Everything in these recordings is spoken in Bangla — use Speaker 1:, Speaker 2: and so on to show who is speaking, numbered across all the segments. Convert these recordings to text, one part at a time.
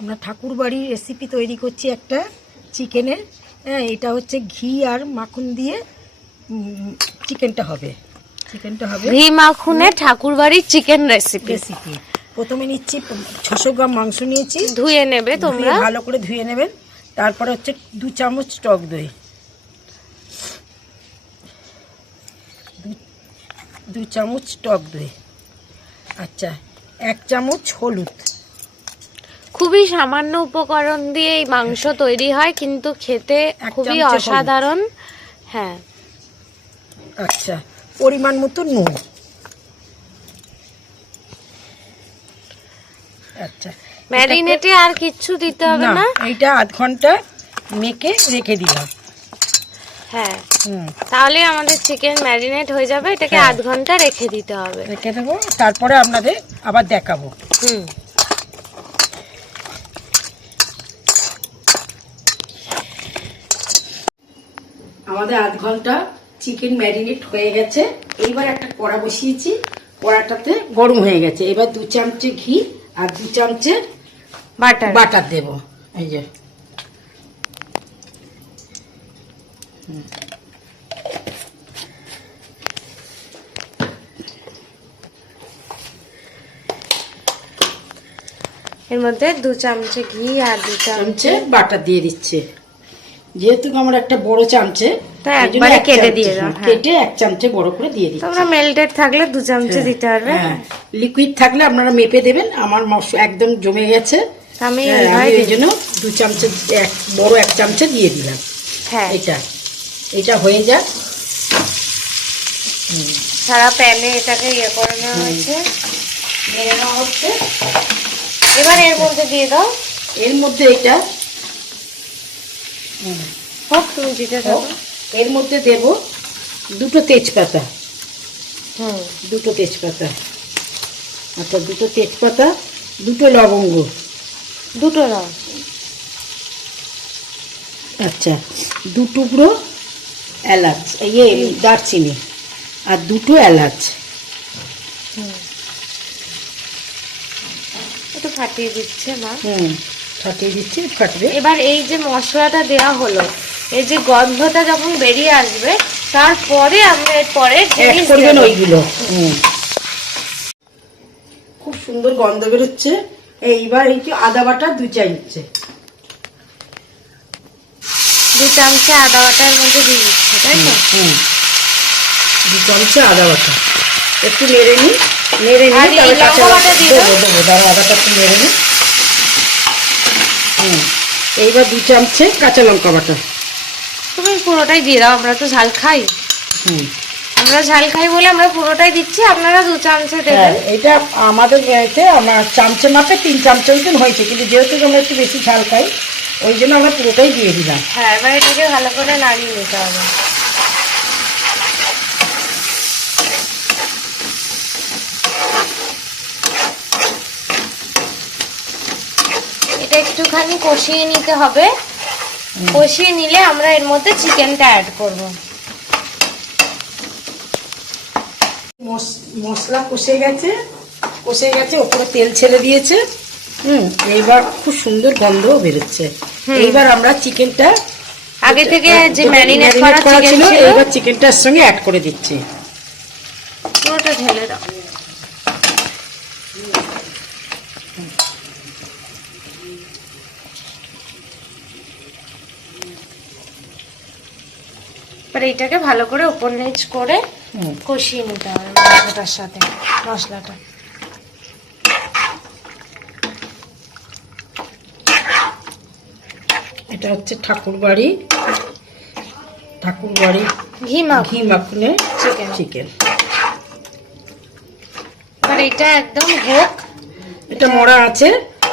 Speaker 1: আমরা ঠাকুর বাড়ির রেসিপি তৈরি করছি একটা চিকেনের। হ্যাঁ এটা হচ্ছে ঘি আর মাখন দিয়ে চিকেনটা হবে। চিকেনটা হবে
Speaker 2: ঘি মাখুনে ঠাকুর বাড়ির চিকেন রেসিপি
Speaker 1: রেসিপি প্রথমে নিচ্ছি ছশো গ্রাম মাংস নিয়েছি।
Speaker 2: ধুয়ে নেবে তোমরা।
Speaker 1: ভালো করে ধুয়ে নেবেন তারপরে হচ্ছে দু চামচ টক দই। দু- দু চামচ টক দই। আচ্ছা এক চামচ হলুদ।
Speaker 2: খুবই সামান্য উপকরণ দিয়ে এই মাংস তৈরি হয় কিন্তু খেতে খুবই অসাধারণ। হ্যাঁ।
Speaker 1: আচ্ছা পরিমাণ মতো নুন। আচ্ছা
Speaker 2: ম্যারিনেটে আর কিচ্ছু দিতে হবে
Speaker 1: না? এইটা আধ ঘণ্টা মেখে রেখে দিলাম।
Speaker 2: হ্যাঁ।
Speaker 1: হুম।
Speaker 2: তাহলে আমাদের চিকেন ম্যারিনেট হয়ে যাবে এটাকে
Speaker 1: হ্যাঁ।
Speaker 2: আধ ঘণ্টা রেখে দিতে হবে।
Speaker 1: রেখে দেবো তারপরে আপনাদের আবার দেখাবো।
Speaker 2: হুম।
Speaker 1: আমাদের আধ ঘণ্টা চিকেন ম্যারিনেট হয়ে গেছে। এইবার একটা কড়া বসিয়েছি। কড়াটাতে গরম হয়ে গেছে। এবার দু চামচে ঘি আর দু চামচে
Speaker 2: বাটার।
Speaker 1: বাটার দেব। এই যে।
Speaker 2: এর মধ্যে দু চামচে ঘি আর দু চামচে
Speaker 1: বাটার দিয়ে দিচ্ছে। যেহেতু আমার একটা বড় চামচে
Speaker 2: তা
Speaker 1: এই
Speaker 2: একবারে কেটে দিয়ে দাও, হ্যাঁ।
Speaker 1: কেটে এক চামচে বড় করে দিয়ে দিচ্ছি।
Speaker 2: তোমরা মেল্টেড থাকলে দু চামচে দিতে পারবে।
Speaker 1: হ্যাঁ লিকুইড থাকলে আপনারা মেপে দেবেন আমার একদম জমে গেছে।
Speaker 2: আমি
Speaker 1: হ্যাঁ, ওই জন্য দু চামচে এক বড় এক চামচে দিয়ে দিলাম।
Speaker 2: হ্যাঁ।
Speaker 1: এটা এটা হয়ে যাক।
Speaker 2: সারা প্যানে এটাকে ইয়ে করে নেওয়া হয়েছে।
Speaker 1: নেওয়া হচ্ছে।
Speaker 2: এবার এর মধ্যে দিয়ে দাও।
Speaker 1: এর মধ্যে এটা
Speaker 2: হোক তুমি দিতে থাকো
Speaker 1: এর মধ্যে দেব দুটো তেজপাতা।
Speaker 2: হুম।
Speaker 1: দুটো তেজপাতা। আচ্ছা দুটো তেজপাতা দুটো লবঙ্গ।
Speaker 2: দুটো দাও
Speaker 1: আচ্ছা দু টুকরো এলাচ ইয়ে দারচিনি আর দুটো এলাচ।
Speaker 2: একটু ফাটিয়ে দিচ্ছে মা।
Speaker 1: হুম। ফাটিয়ে দিচ্ছি ফাটবে।
Speaker 2: এবার এই যে মশলাটা দেওয়া হলো এই যে গন্ধটা যখন বেরিয়ে আসবে তারপরে আমরা এর পরে
Speaker 1: অ্যাড
Speaker 2: জিনিস
Speaker 1: করবেন ওইগুলো খুব সুন্দর গন্ধ বেরোচ্ছে। এইবার এই যে আদা বাটা দু চামচে
Speaker 2: দু চামচে আদা বাটার মধ্যে দিয়ে দিচ্ছে তাই তো?
Speaker 1: হুম দু চামচে আদা বাটা। একটু নেড়ে নিই নেড়ে নিই
Speaker 2: এই
Speaker 1: কাঁচা
Speaker 2: বাটা দিয়ে
Speaker 1: দেবো দেবো। দাঁড়া আদাটা একটু নেড়ে নিই হুম। এইবার দু চামচে কাঁচা লঙ্কা বাটা।
Speaker 2: তুমি পুরোটাই দিয়ে দাও আমরা তো ঝাল খাই।
Speaker 1: হুম।
Speaker 2: আমরা ঝাল খাই বলে আমরা পুরোটাই দিচ্ছি আপনারা দু চামচে
Speaker 1: হ্যাঁ
Speaker 2: দেবেন
Speaker 1: এটা আমাদের এতে আমার চামচে মাপে তিন চামচে মতন হয়েছে কিন্তু যেহেতু আমরা একটু বেশি ঝাল খাই ওই জন্য আমরা পুরোটাই দিয়ে দিলাম।
Speaker 2: হ্যাঁ এবার এটাকে ভালো করে নাড়িয়ে নিতে হবে এটা একটুখানি কষিয়ে নিতে হবে। কষিয়ে নিলে আমরা এর মধ্যে চিকেনটা অ্যাড করব।
Speaker 1: মশলা কষে গেছে। কষে গেছে ওপরে তেল ছেড়ে দিয়েছে। হুম এইবার খুব সুন্দর গন্ধও বেরোচ্ছে। এইবার আমরা চিকেনটা
Speaker 2: আগে থেকে যে ম্যারিনেট করা ছিল
Speaker 1: এইবার চিকেনটার সঙ্গে অ্যাড করে দিচ্ছি।
Speaker 2: পুরোটা ঢেলে দাও। এবার এইটাকে ভালো করে উপর নিচ করে কষিয়ে নিতে হবে মাংসটার সাথে মশলাটা।
Speaker 1: এটা হচ্ছে ঠাকুর বাড়ি ঠাকুর বাড়ি
Speaker 2: ঘি
Speaker 1: ঘি মাখনে
Speaker 2: চিকেন
Speaker 1: চিকেন
Speaker 2: আর এটা একদম হোক।
Speaker 1: এটা মরা আছে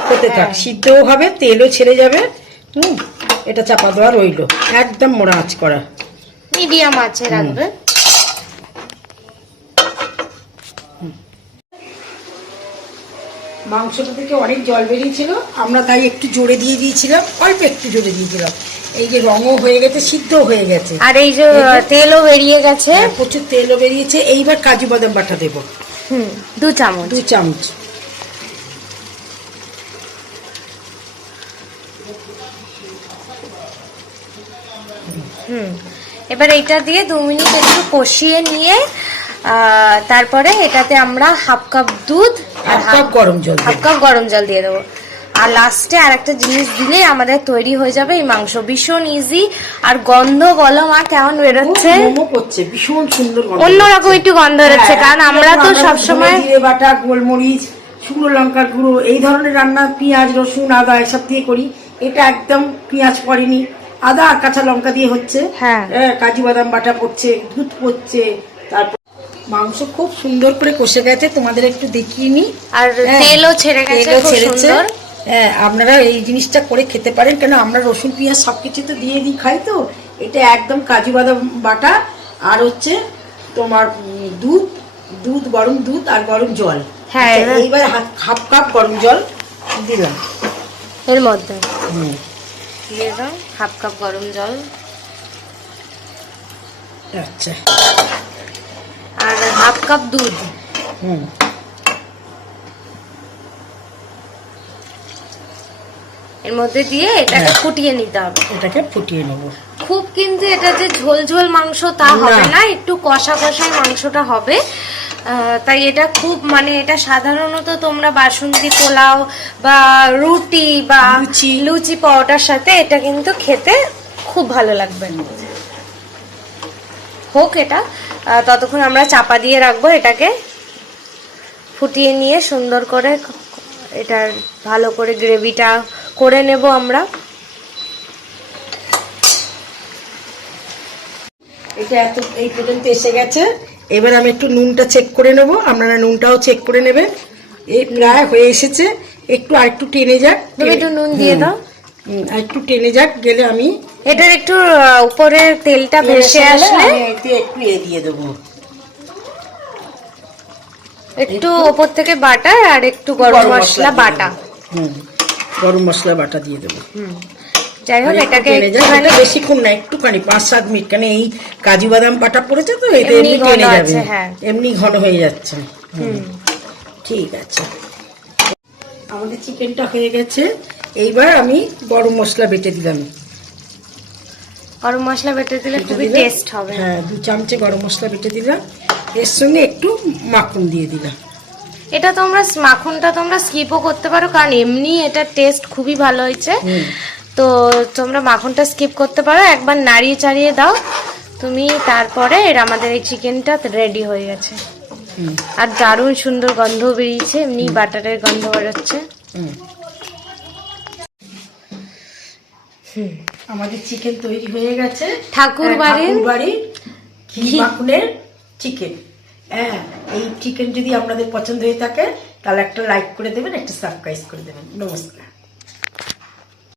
Speaker 1: হতে থাক।
Speaker 2: হ্যাঁ।
Speaker 1: সিদ্ধও হবে তেলও ছেড়ে যাবে। হুম এটা চাপা দেওয়া রইল। একদম মরা আঁচ করা।
Speaker 2: মিডিয়াম আছে রাখবে।
Speaker 1: মাংসটা থেকে অনেক জল বেরিয়েছিল আমরা তাই একটু জোরে দিয়ে দিয়েছিলাম অল্প একটু জোরে দিয়েছিলাম। এই যে রঙও হয়ে গেছে সিদ্ধ হয়ে গেছে।
Speaker 2: আর এই যে তেলও বেরিয়ে গেছে।
Speaker 1: হ্যাঁ, প্রচুর তেলও বেরিয়েছে। এইবার কাজু বাদাম বাটা দেবো।
Speaker 2: হুম দু চামচ।
Speaker 1: দু চামচ।
Speaker 2: হুম। এবার এটা দিয়ে দু মিনিট একটু কষিয়ে নিয়ে তারপরে এটাতে আমরা হাফ কাপ দুধ আর
Speaker 1: হাফ কাপ গরম জল
Speaker 2: হাফ কাপ গরম জল দিয়ে দেবো। আর লাস্টে আর একটা জিনিস দিলেই আমাদের তৈরি হয়ে যাবে এই মাংস। ভীষণ ইজি আর গন্ধ বলো মা কেমন বেরোচ্ছে।
Speaker 1: করছে ভীষণ সুন্দর
Speaker 2: অন্যরকম একটু গন্ধ বেরোচ্ছে
Speaker 1: হ্যাঁ,
Speaker 2: কারণ আমরা তো সবসময়
Speaker 1: বাটা গোলমরিচ শুকনো লঙ্কার গুঁড়ো এই ধরনের রান্না পেঁয়াজ রসুন আদা এসব দিয়ে করি। এটা একদম পেঁয়াজ পড়েনি। আদা আর কাঁচা লঙ্কা দিয়ে হচ্ছে।
Speaker 2: হ্যাঁ।
Speaker 1: কাজু বাদাম বাটা পড়ছে দুধ পড়ছে তারপর মাংস খুব সুন্দর করে কষে গেছে তোমাদের একটু দেখিয়ে নি।
Speaker 2: আর
Speaker 1: হ্যাঁ,
Speaker 2: তেলও ছেড়ে গেছে
Speaker 1: তেলও ছেড়েছে। হ্যাঁ আপনারা এই জিনিসটা করে খেতে পারেন কেন আমরা রসুন পেঁয়াজ সবকিছু তো দিয়ে দিই খাই তো। এটা একদম কাজু বাদাম বাটা আর হচ্ছে তোমার দুধ দুধ গরম দুধ আর গরম জল।
Speaker 2: হ্যাঁ,
Speaker 1: আচ্ছা, এইবার হাফ কাপ গরম জল দিলাম।
Speaker 2: এর মধ্যে।
Speaker 1: হুম,
Speaker 2: দিয়ে দাও হাফ কাপ গরম জল।
Speaker 1: আচ্ছা।
Speaker 2: আর হাফ কাপ দুধ।
Speaker 1: হুম।
Speaker 2: এর মধ্যে দিয়ে এটাকে
Speaker 1: হ্যাঁ।
Speaker 2: ফুটিয়ে নিতে হবে।
Speaker 1: এটাকে ফুটিয়ে নেব।
Speaker 2: খুব কিন্তু এটা যে ঝোল ঝোল মাংস তা। হবে না একটু কষা কষাই মাংসটা হবে। তাই এটা খুব মানে এটা সাধারণত তোমরা বাসন্তী পোলাও বা রুটি বা
Speaker 1: লুচি।
Speaker 2: লুচি পাওয়াটার সাথে এটা কিন্তু খেতে খুব ভালো লাগবে। হোক এটা ততক্ষণ আমরা চাপা দিয়ে রাখব এটাকে। ফুটিয়ে নিয়ে সুন্দর করে এটার ভালো করে গ্রেভিটা করে নেব আমরা।
Speaker 1: এটা এত এই পর্যন্ত এসে গেছে। এবার আমি একটু নুনটা চেক করে নেব। আপনারা নুনটাও চেক করে নেবেন। এই প্রায় হয়ে এসেছে। একটু আরেকটু টেনে যাক।
Speaker 2: একটু নুন দিয়ে দাও।
Speaker 1: হুম, আরেকটু টেনে যাক গেলে আমি
Speaker 2: এটার একটু উপরে তেলটা ভেসে আসলে
Speaker 1: একটু এ দিয়ে দেবো।
Speaker 2: একটু ওপর থেকে বাটা আর একটু গরম মশলা বাটা।
Speaker 1: হুম গরম মশলা বাটা দিয়ে দেবো।
Speaker 2: হুম। যাই হোক
Speaker 1: একটু
Speaker 2: এটাকে একটুখানি
Speaker 1: বেশিক্ষণ না একটুখানি পাঁচ সাত মিনিট কেন এই কাজু বাদাম বাটা পড়েছে তো এটা
Speaker 2: এমনি
Speaker 1: টেনে যাবে।
Speaker 2: হ্যাঁ।
Speaker 1: এমনি ঘন হয়ে যাচ্ছে। ঠিক আছে। আমাদের চিকেনটা হয়ে গেছে। এইবার আমি গরম মশলা বেটে দিলাম।
Speaker 2: গরম মশলা বেটে দিলে খুবই টেস্ট হবে।
Speaker 1: হ্যাঁ দু চামচে গরম মশলা বেটে দিলাম। এর সঙ্গে একটু মাখন দিয়ে দিলাম।
Speaker 2: এটা তোমরা মাখনটা তোমরা স্কিপও করতে পারো কারণ এমনি এটা টেস্ট খুবই ভালো হয়েছে। তো তোমরা মাখনটা স্কিপ করতে পারো একবার নাড়িয়ে চাড়িয়ে দাও। তুমি তারপরে এর আমাদের এই চিকেনটা রেডি হয়ে গেছে। আর দারুণ সুন্দর গন্ধ বেরিয়েছে এমনি বাটারের গন্ধ বেরোচ্ছে।
Speaker 1: আমাদের চিকেন তৈরি হয়ে গেছে।
Speaker 2: ঠাকুর
Speaker 1: হ্যাঁ, বাড়ির ঘি
Speaker 2: ঘি-
Speaker 1: মাখনের চিকেন হ্যাঁ এই চিকেন যদি আপনাদের পছন্দ হয়ে থাকে তাহলে একটা লাইক করে দেবেন একটা সাবস্ক্রাইব করে দেবেন। নমস্কার।